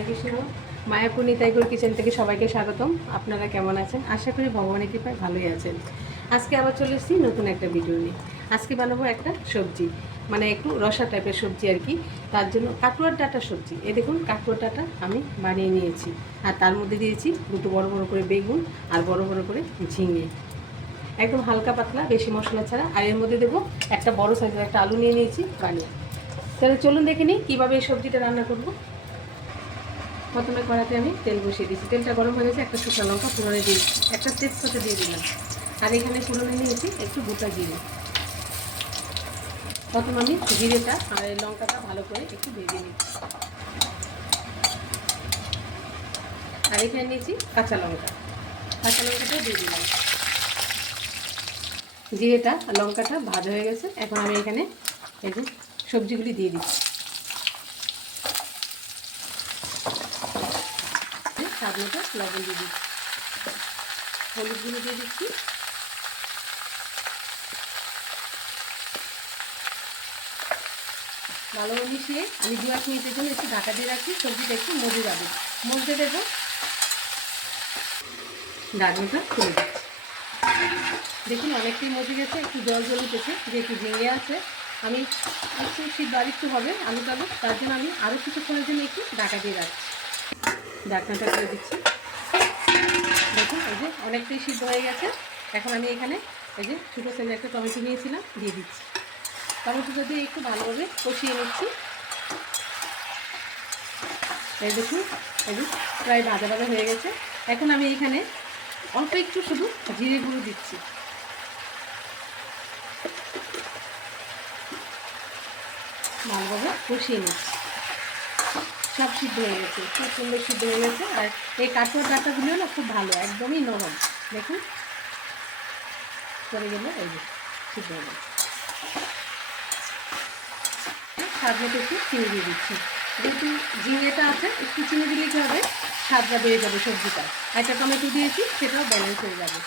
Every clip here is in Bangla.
হরে কৃষ্ণ মায়াপুর নিতাইগুর কিচেন থেকে সবাইকে স্বাগতম। আপনারা কেমন আছেন? আশা করি ভগবানের কৃপায় ভালোই আছেন। আজকে আবার চলে এসেছি নতুন একটা ভিডিও নিয়ে। আজকে বানাবো একটা সবজি মানে একটু রসা টাইপের সবজি আর কি। তার জন্য কাটুয়ার ডাটা সবজি। এ দেখুন, কাটুয়ার ডাটা আমি বানিয়ে নিয়েছি। আর তার মধ্যে দিয়েছি দুটো বড় বড় করে বেগুন আর বড় বড় করে ঝিঙে। একদম হালকা পাতলা, বেশি মশলা ছাড়া। আর এর মধ্যে দেবো একটা বড় সাইজের একটা আলু নিয়ে নিয়েছি, বানিয়ে। তাহলে চলুন দেখে নিই কীভাবে এই সবজিটা রান্না করব। প্রথমে কড়াতে আমি তেল বসিয়ে দিয়েছি। তেলটা গরম হয়ে গেছে, একটা শুকনো লঙ্কা পুরনে দিয়ে একটা তেজপাতা দিয়ে দিলাম। আর এখানে পুরনে নিয়েছি একটু গোটা জিরে। প্রথম আমি জিরেটা আর এই লঙ্কাটা ভালো করে একটু ভেজে নিচ্ছি। আর এখানে নিয়েছি কাঁচা লঙ্কা। কাঁচা লঙ্কাটা দিয়ে দিলাম। জিরেটা লঙ্কাটা ভাজা হয়ে গেছে। এখন আমি এখানে এই সবজিগুলি দিয়ে দিচ্ছি। স্বাদ মতো লবণ দিয়ে দিচ্ছি। হলুদগুলো দিয়ে দিচ্ছি। ভালোভাবে মিশিয়ে আমি দু এক মিনিটের জন্য একটু ঢাকা দিয়ে রাখছি, সবজিটা একটু মজে যাবে। মজতে দেবো ঢাকনাটা খুলে দিচ্ছি দেখুন অনেকটাই মজে গেছে, একটু জল জল উঠেছে, যে একটু ভেঙে আছে। আমি একটু সিদ্ধ আর একটু হবে আলু টালু তার জন্য আমি আরও কিছুক্ষণের জন্য একটু ঢাকা দিয়ে রাখছি। ঢাকনাটা করে দিচ্ছি। দেখুন, এই যে অনেকটাই সিদ্ধ হয়ে গেছে। এখন আমি এখানে এই যে ছোটো সাইজের একটা টমেটো নিয়েছিলাম, দিয়ে দিচ্ছি। টমেটোটা দিয়ে একটু ভালোভাবে কষিয়ে নিচ্ছি। এই দেখুন, এই প্রায় ভাজা ভাজা হয়ে গেছে। এখন আমি এখানে অল্প একটু শুধু জিরে গুঁড়ো দিচ্ছি। ভালোভাবে কষিয়ে নিচ্ছি। সব সিদ্ধ হয়ে গেছে, খুব সুন্দর সিদ্ধ হয়ে গেছে। আর এই কাঠুয়ার ডাটাগুলিও না খুব ভালো, একদমই নরম। দেখুন করে গেলে এই যে সিদ্ধ হয়ে গেছে। স্বাদ একটু চিনি দিয়ে দিচ্ছি। যেহেতু ঝিঙেটা আছে, একটু চিনি দিলে কী হবে? স্বাদটা বেড়ে যাবে সবজিটা। একটা টমেটো দিয়েছি, সেটাও ব্যালেন্স হয়ে যাবে।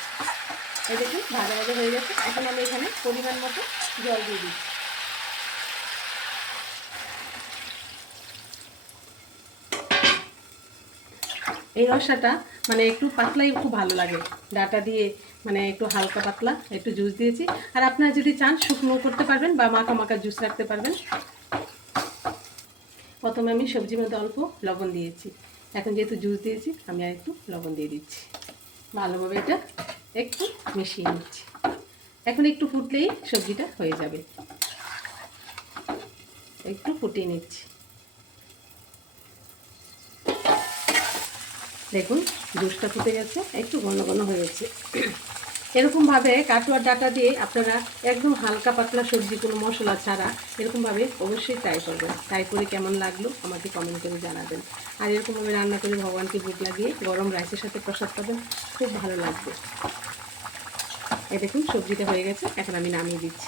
এই দেখুন, ভাজা ভাজা হয়ে গেছে। এখন আমি এখানে পরিমাণ মতো জল দিয়ে দিচ্ছি। এই রসাটা মানে একটু পাতলাই খুব ভালো লাগে। ডাটা দিয়ে মানে একটু হালকা পাতলা, একটু জুস দিয়েছি। আর আপনারা যদি চান শুকনো করতে পারবেন বা মাখা মাখা জুস রাখতে পারবেন। প্রথমে আমি সবজির মধ্যে অল্প লবণ দিয়েছি। এখন যেহেতু জুস দিয়েছি, আমি আর একটু লবণ দিয়ে দিচ্ছি। ভালোভাবে এটা একটু মিশিয়ে নিচ্ছি। এখন একটু ফুটলেই সবজিটা হয়ে যাবে। একটু ফুটিয়ে নিচ্ছি। দেখুন, জুসটা ফুটে গেছে, একটু ঘন ঘন হয়ে হয়েছে এরকমভাবে কাটুয়ার ডাটা দিয়ে আপনারা একদম হালকা পাতলা সবজি, কোনো মশলা ছাড়া এরকমভাবে অবশ্যই ট্রাই করবেন। ট্রাই করে কেমন লাগল আমাকে কমেন্ট করে জানাবেন। আর এরকমভাবে রান্না করে ভগবানকে ভোগ লাগিয়ে গরম রাইসের সাথে প্রসাদ পাবেন, খুব ভালো লাগবে। এই দেখুন, সবজিটা হয়ে গেছে, এখন আমি নামিয়ে দিচ্ছি।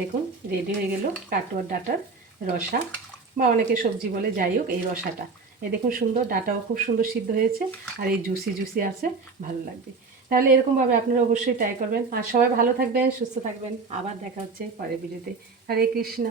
দেখুন রেডি হয়ে গেল কাটুয়ার ডাটার রসা, বা অনেকে সবজি বলে যাই হোক, এই রসাটা। এই দেখুন সুন্দর, ডাটাও খুব সুন্দর সিদ্ধ হয়েছে আর এই জুসি জুসি আছে, ভালো লাগবে। তাহলে এরকমভাবে আপনারা অবশ্যই ট্রাই করবেন। আর সবাই ভালো থাকবেন, সুস্থ থাকবেন। আবার দেখা হচ্ছে পরের ভিডিওতে হরে কৃষ্ণ।